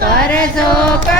કરજો કર